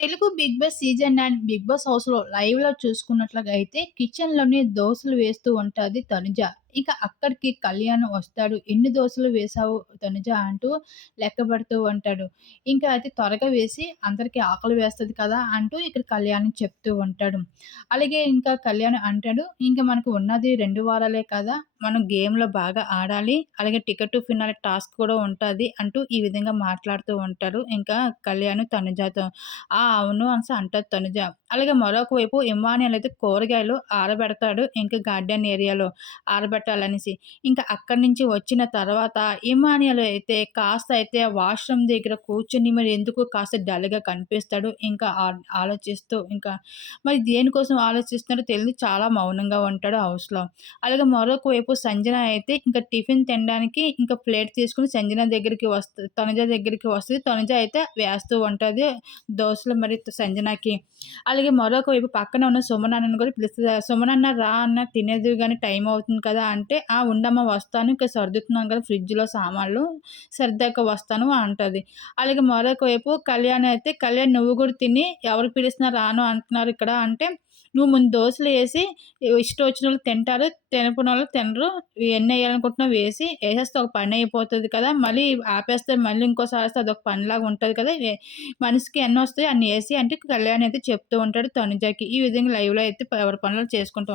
Telugu Bigg Boss season nine Bigg Boss హౌస్‌లో లైవ్‌లో చూసుకున్నట్లుగా అయితే కిచెన్‌లోని దోసలు వేస్తూ ఉంటది తనుజ. ఇక అక్కడికి కళ్యాణ్ వస్తాడు. "ఎన్ని దోశలు వేశావు తనుజ" అంటూ లెక్క పెడుతూ ఉంటాడు. ఇంకా అది త్వరగా వేసి అందరికీ ఆకలి వేస్తుంది కదా! అంటూ ఇక్కడ కళ్యాణ్ చెప్తూ ఉంటాడు. అలాగే ఇంకా కళ్యాణ్ అంటాడు, ఇంకా మనకు ఉన్నది రెండు వారాలే కదా! మనం గేమ్‌లో బాగా ఆడాలి. అలాగే టికెట్ టు టాస్క్ కూడా ఉంటుంది అంటూ ఈ విధంగా మాట్లాడుతూ ఉంటారు. ఇంకా కళ్యాణ్ తనుజతో. "ఆ! అవును" అని అంటారు తనుజ. అలాగే మరొక వైపు ఇమ్మాన్యుయల్ అయితే కూరగాయలు ఆరబెడతాడు. ఇంకా గార్డెన్ ఏరియాలో పెట్టాలనేసి ఇంకా అక్కడి నుంచి వచ్చిన తర్వాత ఇమానియల్ అయితే కాస్త అయితే వాష్‌రూమ్ దగ్గర కూర్చొని మరి ఎందుకు కాస్త డల్‌గా కనిపిస్తాడు. ఇంకా ఆలోచిస్తూ ఇంకా మరి దేనికోసం ఆలోచిస్తున్నాడో తెలియదు చాలా మౌనంగా ఉంటాడు హౌస్‌లో. అలాగే మరొక వైపు సంజన అయితే ఇంకా టిఫిన్ తినడానికి ఇంకా ప్లేట్ తీసుకుని సంజన దగ్గరికి వస్తుంది తనుజ దగ్గరికి వస్తుంది తనుజ అయితే వేస్తూ ఉంటుంది దోశలు మరి సంజనకి. అలాగే మరొక వైపు పక్కన ఉన్న సుమనాన్నని కూడా పిలుస్తుంది సుమనన్న రా అన్న తినేది కానీ టైం అవుతుంది కదా! అంటే "ఆ! ఉండమ్మ వస్తాను. ఇంకా సర్దుతున్నాం కదా ఫ్రిడ్జ్‌లో సామాన్లు. సర్దాక వస్తాను" అంటుంది అలాగే మరొక వైపు కళ్యాణ్ అయితే "కళ్యాణ్ నువ్వు కూడా తిని ఎవరు పిలిచినా రాను అంటున్నారు ఇక్కడ" అంటే "నువ్వు ముందు దోశలు వేసి ఇష్టం వచ్చిన వాళ్ళు తింటారు. తినపోనోళ్ళు తినరు. ఎన్ని వేయాలనుకుంటున్నావు వేసి వేసేస్తే ఒక పని అయిపోతుంది కదా! మళ్ళీ ఆపేస్తే మళ్ళీ ఇంకోసారి వస్తే అదొక పనిలాగా ఉంటుంది కదా! మనిషికి ఎన్ని వస్తాయి అన్ని వేసి అంటే కళ్యాణ్ అయితే చెప్తూ ఉంటాడు తనుజాకి ఈ విధంగా లైవ్‌లో అయితే ఎవరి పనులు చేసుకుంటూ